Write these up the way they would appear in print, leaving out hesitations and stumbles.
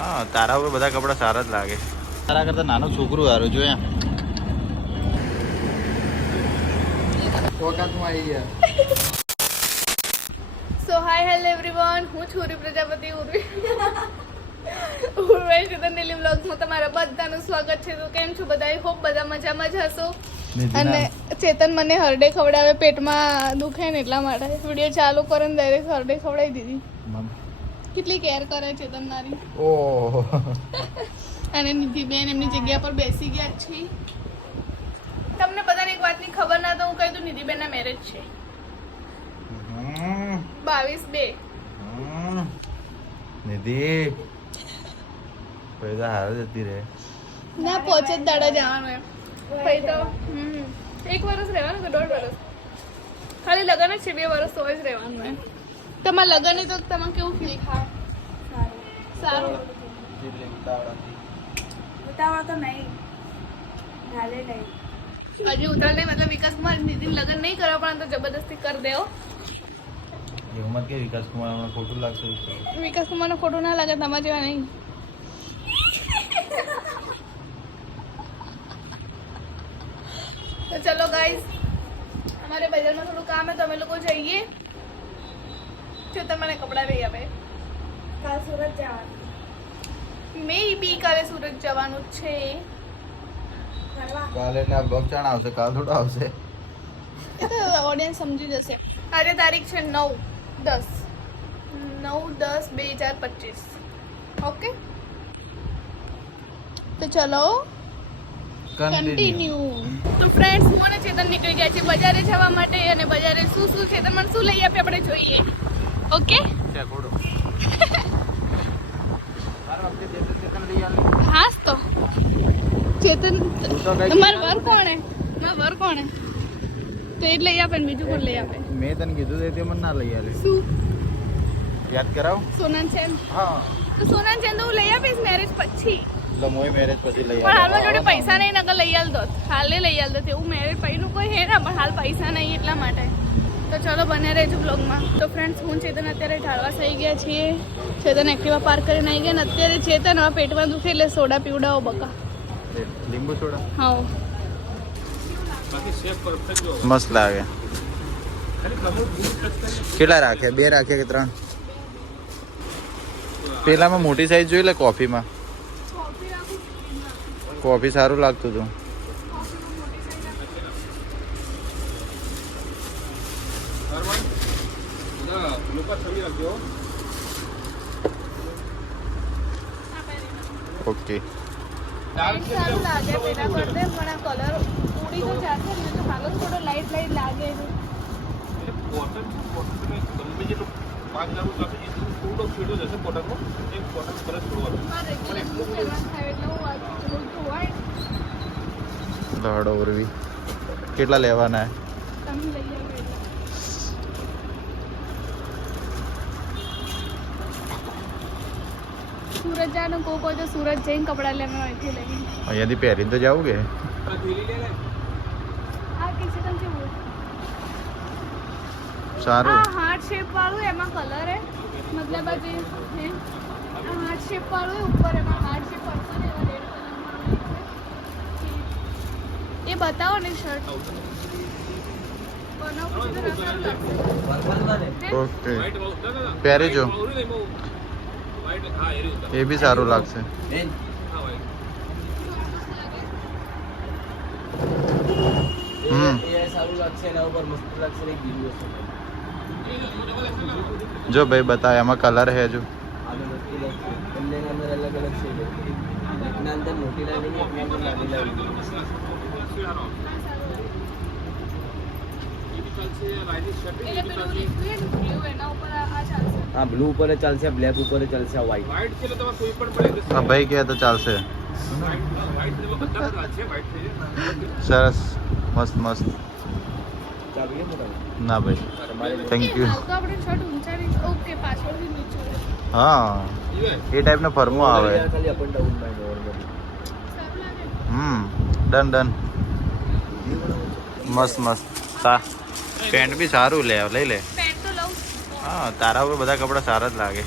હા તારા ઉપર બધા કપડા સારા જ લાગે. તારા કરતા નાનું છોકરું હારું જો એમ. વખતમાં આવી ગયા. સો હાય હેલો એવરીવન, હું છું ઉર્વી પ્રજાપતિ. ઉર્વી ચેતનની વ્લોગ્સમાં તમારા બધાનું સ્વાગત છે. તો કેમ છો બધા? આઈ હોપ બધા મજામાં જ હશો. અને ચેતન મને હરડે ખવડાવે, પેટમાં દુખે ને એટલા માટે વિડીયો ચાલુ કરો ને ડાયરેક્ટ હરડે ખવડાવી દીધી. કેટલી કેર કરે ચેતન મારી. ઓહ. અને નિધિ બેન એમની જગ્યા પર બેસી ગયા છે. તમને બધાને એક વાતની ખબર ના તો હું કહી દઉં, નિધિ બેનના મેરેજ છે 22/2. નિધિ પૈસા હાર જતી રહે ના પહોંચે જ દાડા જવાનું એમ. પછી તો 1 વર્ષ રહેવાનું કે 1.5 વર્ષ? ખાલી લગ્ન જ છે, 2 વર્ષ તો જ રહેવાનું એમ. તમારા લગ્ન તો તમે કેવું ફીલ થાય? સારું. ઉતાવળ તો નહીં, હાલે નહીં. હજી ઉતાર નહીં, મતલબ વિકાસ કુમાર નિધિન લગ્ન નહીં કરવા પણ તો જબરદસ્તી કરી દેવો. એવું મત કે વિકાસ કુમાર ખોટું લાગશે. વિકાસ કુમારને ખોટું ના લાગે, તમારા જેવા નહીં. તો ચલો ગાઈઝ, અમારે બજારમાં થોડું કામ है તો અમે લોકો જઈએ. જો તમને કપડાં લઈ આવે. કાલ સુરત જવાનું મે બી કાલે સુરત જવાનું છે. ફરવા. કાલે ના બગચાણ આવશે, કાલ થોડું આવશે. એ તો ઓડિયન્સ સમજી જશે. આજે તારીખ છે 9/10/2025. ઓકે, તો ચલો કન્ટિન્યુ. તો ફ્રેન્ડ્સ, હું અને ચેતન નીકળી ગયા છે બજારે જવા માટે. અને બજારે શું ચેતન મને શું લઈ આપે આપણે જોઈએ. ઓકે, હાસ તો ચેતન તમારો વર કોણ હે? મારો વર કોણ હે? તો એ જ લઈ આપે ને બીજું કોણ લઈ આપે? મેં તને કીધું તે મને ના લઈ આલે. શું યાદ કરાવ. સોનાન ચેન? હા તો સોનાન ચેન તો હું લઈ આપીશ મેરેજ પછી. એટલે મોય મેરેજ પછી લઈ પણ હાલમાં જોડે પૈસા નહીં, નકર લઈ આલ દો. હાલે લઈ આલ દો. એવું મેરેજ પૈનું કોઈ હે ના, પણ હાલ પૈસા નહીં એટલા માટે. તો ચલો બને રહેજો બ્લોગમાં. તો ફ્રેન્ડ્સ, હું ચેતન અત્યારે ઢાળવા થઈ ગયા છીએ. ચેતન એક્ટિવા પાર્ક કરીને આવી ગયા ને અત્યારે ચેતન હવે પેટમાં દુખે એટલે સોડા પીવડાવો બકા. લીંબુ સોડા હા, મસ્ત લાગે. કેટલા રાખે? 2 રાખે કે 3? પેલામાં મોટી સાઈઝ જોઈ લે. કોફીમાં કોફી સારું લાગતું હતું. ઓકે, સારું લાગે પેલા કરતે, પણ આ કલર ઉડી તો જાશે ને તો હાલો થોડો લાઈટ લાઈટ લાગે છે. લહડો ઉર્વી. કેટલા લેવાના? સુરત જવાનું કોકો તો સુરત જઈને કપડા લેવા અહીંથી લઈને અહીંયાથી પહેરીને તો જવું કે? આ કે છે તમે કેવું? સારું. આ હાર્ટ શેપ વાળું એમાં કલર હે, મતલબ આ જે હે આ હાર્ટ શેપ વાળું હે, ઉપર એમાં હાર્ટ શેપ પડશે ને એવા રેડ કલરમાં એ બતાવો ને શર્ટ બનાવો પછી તો સારું લાગશે. ઓકે, પહેરી જો. એ બી સારું લાગશે. જો ભાઈ બતા, એમાં કલર હે જો. એટલે પેલું લિક્વિડ બ્લુ એના ઉપર આ ચાલશે. હા, બ્લુ ઉપર ચાલશે, બ્લેક ઉપર ચાલશે, વ્હાઈટ. હા ભાઈ કહે તો ચાલશે. સરસ, મસ્ત મસ્ત. ના ભાઈ, થેન્ક યુ. હાલ તો આપણે શર્ટ ઊંચાડી ઓકે, પાછળથી નીચે હા, એ ટાઈપનો ફરમો આવે. ખાલી અપ એન્ડ ડાઉન માં નોર્મલી. સારું લાગે. Done done. મસ્ત મસ્ત. પેન્ટ બી સારું લઈ લે. પેન્ટ તો લઉં. હા, તારા ઉપર બધા કપડા સારા જ લાગે.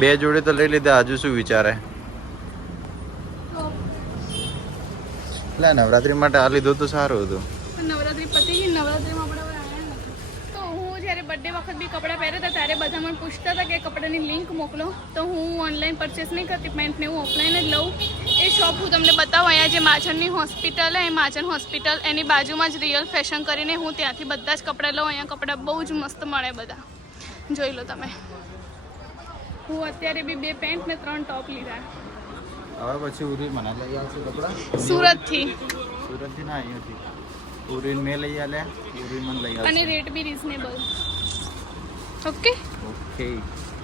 બે જોડે તો લઈ લીધા, હજુ શું વિચારે? એટલે નવરાત્રી માટે આ લીધું તો સારું હતું. નવરાત્રી પતી ગઈ, નવરાત્રીમાં આપણે હવે આવ્યા નથી. તો હું જ્યારે બર્થડે વખત બી કપડાં પહેર્યા હતા ત્યારે બધા મને પૂછતા હતા કે કપડાની લિંક મોકલો. તો હું ઓનલાઈન પરચેસ નહીં કરતી, પેન્ટને હું ઓફલાઈન જ લઉં. એ શોપ હું તમને બતાવું. અહીંયા જે માજનની હોસ્પિટલ એ માજન હોસ્પિટલ એની બાજુમાં જ રિયલ ફેશન કરીને હું ત્યાંથી બધા જ કપડાં લઉં. અહીંયા કપડાં બહુ જ મસ્ત મળે બધા, જોઈ લો તમે. હું અત્યારે બી 2 પેન્ટ ને 3 ટોપ લીધા. હવે પછી ઉરી મને લઈ આવશે કપડા સુરતથી ના અહીંયાથી ઉરીન મેં લઈ આલે, ઉરી મને લઈ આવશે. અને રેટ બી રીઝનેબલ. ઓકે ઓકે,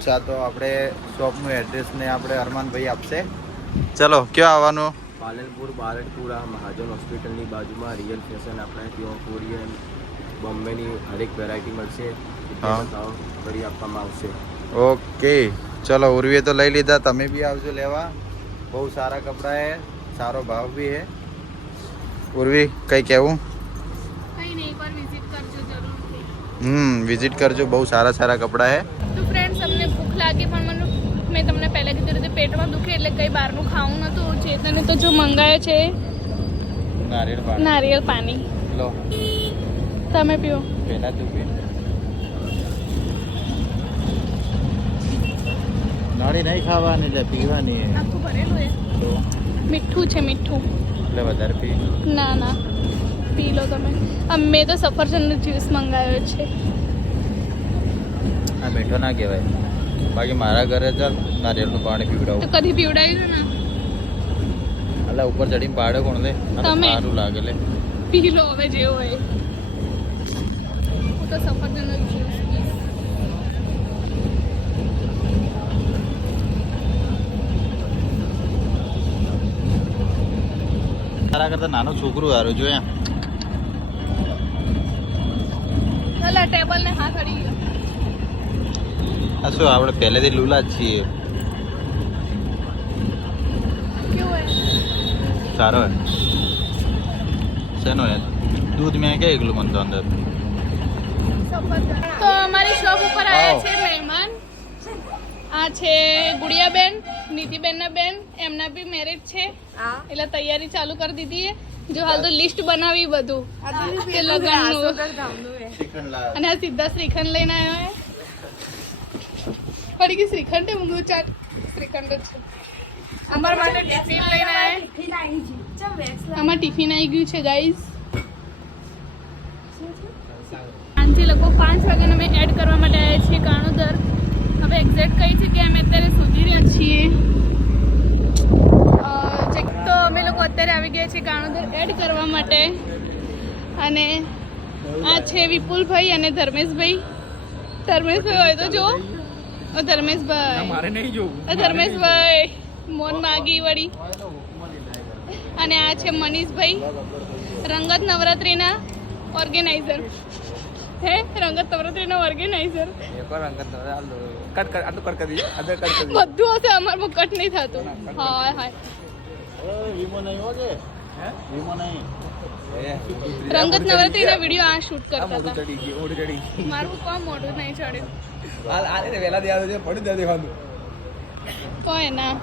ચા તો આપણે શોપનું એડ્રેસ ને આપણે અરમાનભાઈ આપશે. ચલો, ક્યાં આવવાનું? પાલનપુર બારડપુરા મહાજન હોસ્પિટલની બાજુમાં રિયલ ફેશન આપણે ત્યાં કોરિયન બોમ્બેની હરેક વેરાયટી મળશે. હા. ભાવ કરી આપવામાં આવશે. ઓકે, ચલો ઉર્વીએ તો લઈ લીધા, તમે બી આવજો લેવા. બહુ સારા કપડા હે, સારો ભાવ બી હે. ઉર્વી કઈ કહેવું? કંઈ નહીં, એકવાર વિઝિટ કરજો જરૂરથી. વિઝિટ કરજો, બહુ સારા સારા કપડા હે. તો ફ્રેન્ડ્સ, અમને ભૂખ લાગી પણ મેં તમને પહેલાં કીધું રીતે પેટમાં દુખે એટલે કંઈ બહારનું ખાવું નહોતું. ચેતને તો જો મંગાયો છે નારિયેળ પાણી. લો, તમે પીઓ. પહેલા તું પી. નાળી નહીં ખાવાની, એટલે પીવાની હે. આખું ભરેલું એ તો મીઠું છે, મીઠું. એટલે વધારે પી. ના પી લો તમે. મેં તો સફરજનનો જ્યુસ મંગાવ્યો છે. આ મીઠો ના કહેવાય. બાકી મારા ઘરે ચાલ નારિયેળનું પાણી તો પીવડાવું. કદી પીવડાવ્યું ને? એટલે ઉપર ચડીને પાડે કોણ લે? આ તો તમે. સારું લાગે લે. પી લો હવે જેવો હોય. હું તો સફરજનનો જ્યુસ પીશ. તારા કરતા નાનું છોકરું હારું જોયા. પેલા ટેબલ ને હાથ અડી ગયો. આ શું, આપણે પહેલેથી લૂલા જ છીએ. કેવું હે? સારો હે. શેનો હે? દૂધ મેં કે એકલું મને તો અંદર. તો અમારી શોપ ઉપર આવ્યા છે મહેમાન. આ છે ગુડિયાબેન, નીતિબેનના બેન. એમના બી મેરેજ છે એટલે તૈયારી ચાલુ કરી દીધી છે. જો હાલ તો લિસ્ટ બનાવી બધું કે લગ્નનું. અને આ સીધા શ્રીખંડ લઈને આવ્યો હે. ફરી કે શ્રીખંડ હે, મુંગળું ચાટ શ્રીખંડ જ છે. અમારા માટે ટિફિન લઈને આવ્યા. આમાં ટિફિન આવી ગયું છે ગાઈઝ. આનથી લોકો 5 વાગ્યાનો અમે એડ કરવા માટે આવ્યા છીએ કાણોદર. હવે એક્ઝેક્ટ કઈ જગ્યાએ અમે અત્યારે સુધી રહ્યા છીએ. તો અમે લોકો અત્યારે આવી ગયા છીએ કાણોદર એડ કરવા માટે. અને આ છે વિપુલભાઈ અને ધર્મેશભાઈ. ધર્મેશભાઈ હોય તો જો. ધર્મેશભાઈ મારે નહીં જોવું. ધર્મેશભાઈ મોન માગી વળી. અને આ છે મનીષભાઈ, રંગત નવરાત્રિના ઓર્ગેનાઇઝર. હે રંગત નવરાત્રિના ઓર્ગેનાઇઝર. બધું હશે, અમારું કટ નહીં થતું. હા રંગત નવરાત્રિના વિડીયો આ શૂટ કરતા હતા. મારું કોમ મોઢું નહીં ચડ્યું. કોઈ ના.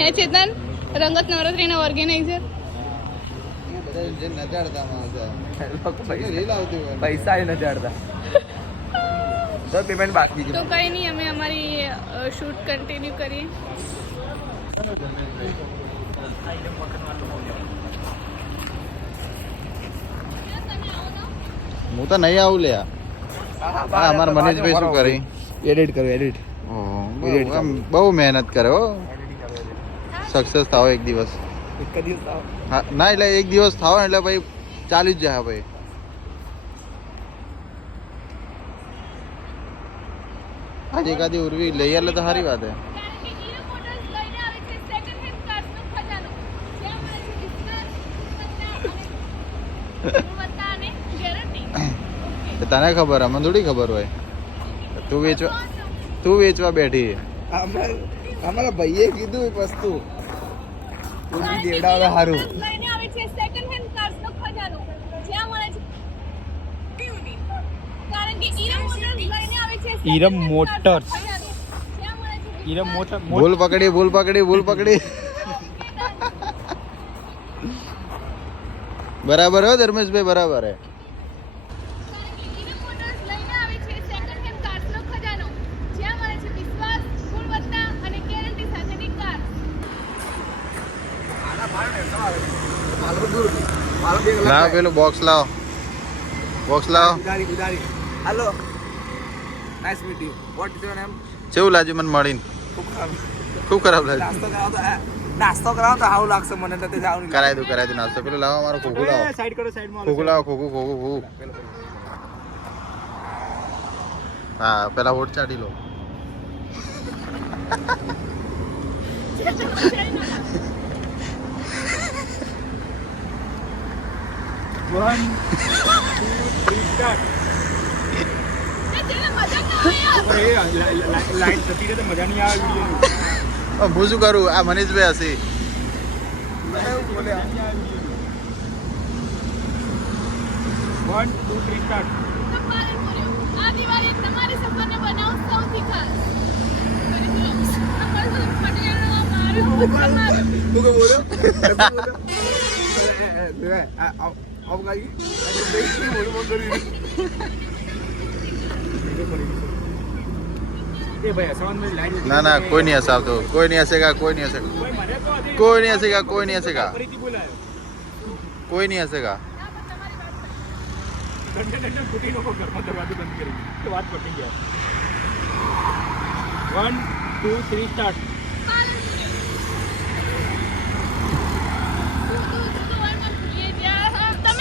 હે ચેતન, રંગત નવરાત્રિના ઓર્ગેનાઇઝર. પૈસા નજાડતા તો પેમેન્ટ બાકી તો કઈ નહીં, અમે અમારી શૂટ કન્ટિન્યુ કરીએ. હું તો નહીં આવું લે. અમારા મનીષભાઈ શું કરી? એડિટ કરો એડિટ. બહુ મહેનત કરે હો. સક્સેસ થાવ એક દિવસ. એક દિવસ આવો. હા ના, એટલે એક દિવસ થાવ ને એટલે ભાઈ ચાલી જ જાય ભાઈ. આજે એકાદી ઉર્વી લઈ આલે તો સારી વાત હે. તને ખબર, અમને થોડી ખબર હોય. તું વેચવા બેઠી. અમારા ભાઈએ કીધું એ વસ્તુ દેવડાવે સારું. ઈરમ મોટર્સ. ભૂલ પકડી બરાબર હો ધર્મેશભાઈ, બરાબર હે. ઈરમ મોટર્સ લઈને આવે છે સેકન્ડ હેન્ડ કાર્સનો ખજાનો, જ્યાં મળે છે વિશ્વાસ, ગુણવત્તા અને ગેરંટી સાથેની કાર. લાવો પેલું બોક્સ લાવો. Hello, nice meet you. What is your name? કેવું લાગ્યું મને મળીને? ખૂબ ખરાબ લાગ્યું. નાસ્તો કરાવો તો સારું લાગશે મને. તો જાવ કરાવી દઉં નાસ્તો. પેલું લાવો, મારું ખોખું લાવો. સાઈડ કરો, સાઈડમાં ખોખું લાવો, ખોખું. હા, પેલા વોટ ચાટી લો. લાઈટ જતી રહે તો મજા નહીં આવે વિડીયો. હું શું કરું? આ મનીષભાઈ હશે. આ દિવાળી તમારી સફરને બનાવો સૌથી ખાસ. ના કોઈ નહીં હસાવતો. કોઈ નહીં હસેગા. કોઈ નહીં હસેગા. વાત પટી ગયા. 1 2 3 સ્ટાર્ટ.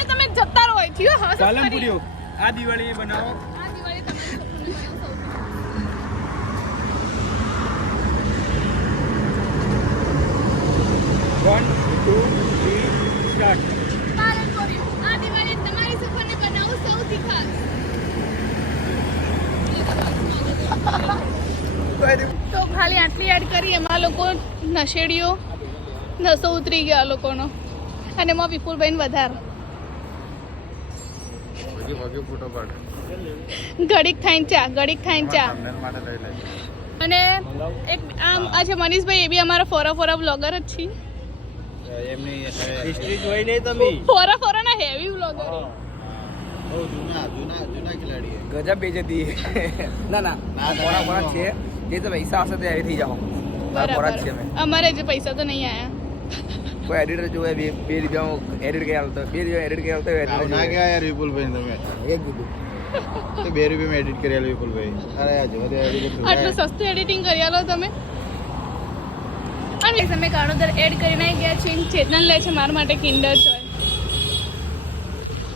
તમે જતા રહો અહીંથી, હો. પાલનપુરીઓ આ દિવાળી બનાવો. આ દિવાળી તમારી સફરને બનાવો સૌથી. 1 2 3 સ્ટાર્ટ. પાલનપુરી આ દિવાળી તમારી સફરને બનાવો સૌથી ખાસ. તો ખાલી આટલી એડ કરી, એમાં લોકો નશેડીઓ નસો ઉતરી ગયા લોકોનો, અને એમાં વિપુલભાઈ વધારે ફોટો પાડ. ઘડીક થાઈને ચા માટે લઈ લે. અને એક આમ આજે મનીષભાઈ એ બી અમારા ફોરા બ્લોગર જ છે. એમની હિસ્ટ્રી જોઈ નહીં તમે? ફોરા ના હેવી બ્લોગર. બહુ જૂના ખેલાડી છે. ગજબ બેજતી. ના કોના છે જે તો પૈસા હશે તે થઈ જાઓ. બરાબર, અમારે જે પૈસા તો નહીં આયા. કોઈ એડિટર જોવે 2 રૂપિયામાં એડિટ કરી આલતો, 2 રૂપિયા એડિટ કરી આલતો. આવું ના કહેવાય યાર વિપુલભાઈ, તમે એક કીધું તો 2 રૂપિયામાં એડિટ કરી આલો વિપુલભાઈ. અરે આ જો આટલું સસ્તું એડિટિંગ કરી આલો તમે. અને તમે કાણોદર એડ કરીને આવી ગયા છે. ચેતન લે છે મારા માટે કિન્ડર જોય.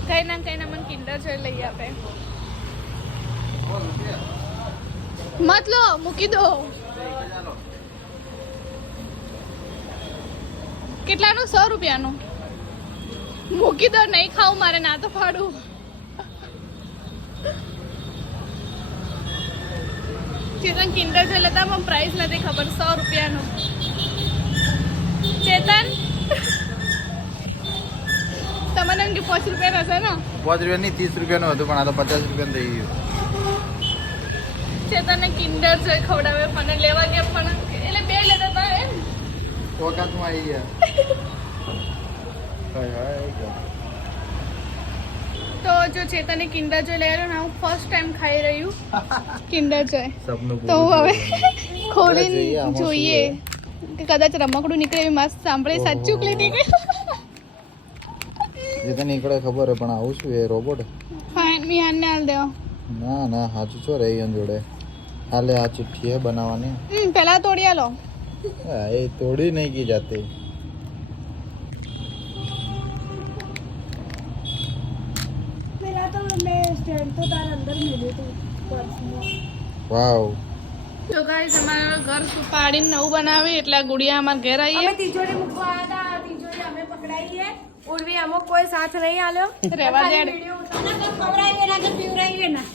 કઈ ના મને કિન્ડર જોય લઈ આપે. મત લો, મૂકી દો. કેટલાનું? 100 રૂપિયાનું. મૂકી દો, નહીં ખાવું મારે, ના તો ફાડું. ચેતન કિન્ડર જોય લેતા પણ પ્રાઇસ નથી ખબર. 100 રૂપિયાનું. ચેતન તમને એમ કે 5 રૂપિયા હશે ને? 5 રૂપિયા નહીં, 30 રૂપિયાનું હતું, પણ આ તો 50 રૂપિયાનું થઈ ગયું. ચેતનને કિન્ડર જોય ખવડાવે, મને લેવા ગયા પણ એટલે 2 લેતા હતા એમ. ઓકાતમાં આવી ગયા. તો જો ચેતને કિન્ડર જોય લઈ આવ્યો ને, હું ફર્સ્ટ ટાઈમ ખાઈ રહ્યું કિન્ડર જોય. તો હવે ખોલીને જોઈએ કે કદાચ રમકડું નીકળે એવી મસ્ત સાંભળી સાચું ક્લિનિક. જે તને નીકળે ખબર હે, પણ આવું શું એ રોબોટ? ફાઇન મિહાનને હાલ દેવો. ના સાચું છો રહી એમ જોડે. હાલે આ ચિઠ્ઠી હે બનાવવાની. પહેલા તોડી આલો. એ તોડી નહીં કી જાતી. પેલા તો મેં સ્ટેન્ડ તો તાર અંદર મેલ્યું હતું પર્સમાં. વાવ. તો ગાઈસ અમારા ઘર પાડીને નવું બનાવી એટલે આ ગુડિયા અમારા ઘેર આવીએ. અમે તિજોરી મૂકવા આવ્યા હતા, તિજોરી અમે પકડાઈએ. ઉર્વી અમુક કોઈ સાથ નહીં આલ્યો. રહેવા દે. ખવડાવીએ ના કે પીવડાવીએ ના.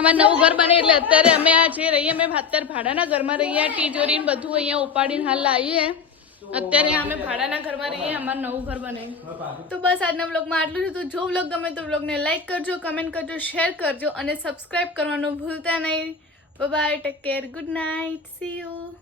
અમારે નવું ઘર બને એટલે અત્યારે અમે આ જે રહીએ અમે અત્યારે ભાડાના ઘરમાં રહીએ. તિજોરી ને બધું અહીંયા ઉપાડીને હાલ લાવીએ. અત્યારે અમે ભાડાના ઘરમાં રહીએ. અમારું નવું ઘર બને. તો બસ આજના વ્લોગમાં આટલું છે. તો જો વ્લોગ ગમે તો વ્લોગને લાઈક કરજો, કમેન્ટ કરજો, શેર કરજો અને સબસ્ક્રાઈબ કરવાનું ભૂલતા નહીં. Bye, take care, good night, see you.